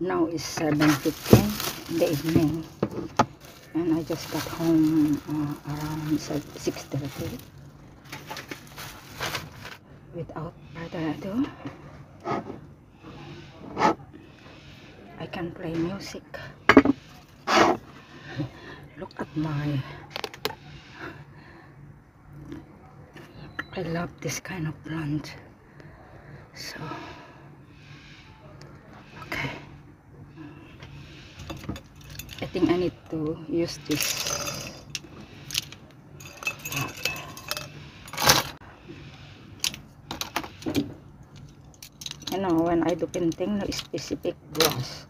now is 7:15 in the evening, and I just got home around 6:30. Without further ado, I can play music. Look at I love this kind of plant. So okay, I think I need to use this pot. You know, when I do painting, no specific brush,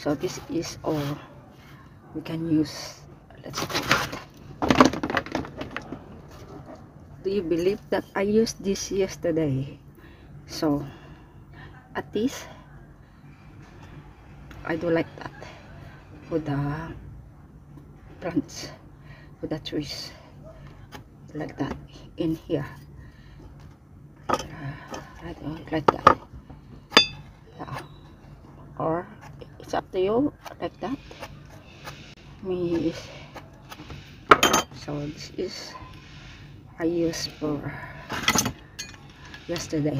so this is all we can use. Let's do it. Do you believe that I used this yesterday? So at least I do like that for the plants, for the trees, like that in here. I do like that. Yeah. Or it's up to you, like that. Me is, so this is I used for yesterday.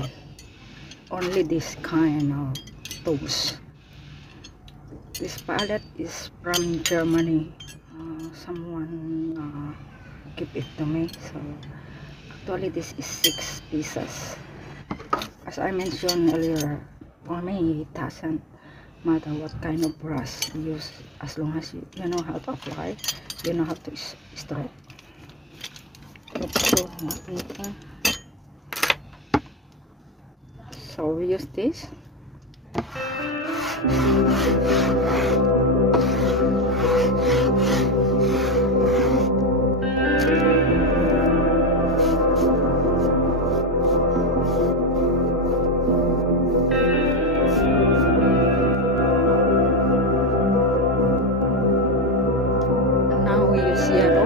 Only this kind of tools. This palette is from Germany. Someone give it to me. So actually this is 6 pieces. As I mentioned earlier, for me it doesn't matter what kind of brush you use, as long as you know how to apply, you know how to stroke. So we use this. Now we use yellow.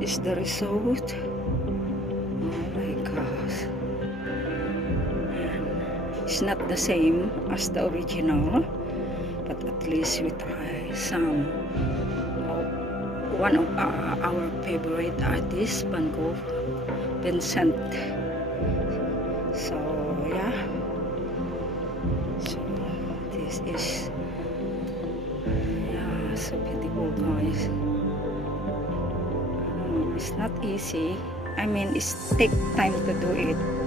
is the result. Oh my gosh. It's not the same as the original, but at least we try some. One of our favorite artists, Van Gogh, Vincent. So yeah, so this is, yeah, so beautiful, guys. It's not easy. I mean, it's take time to do it.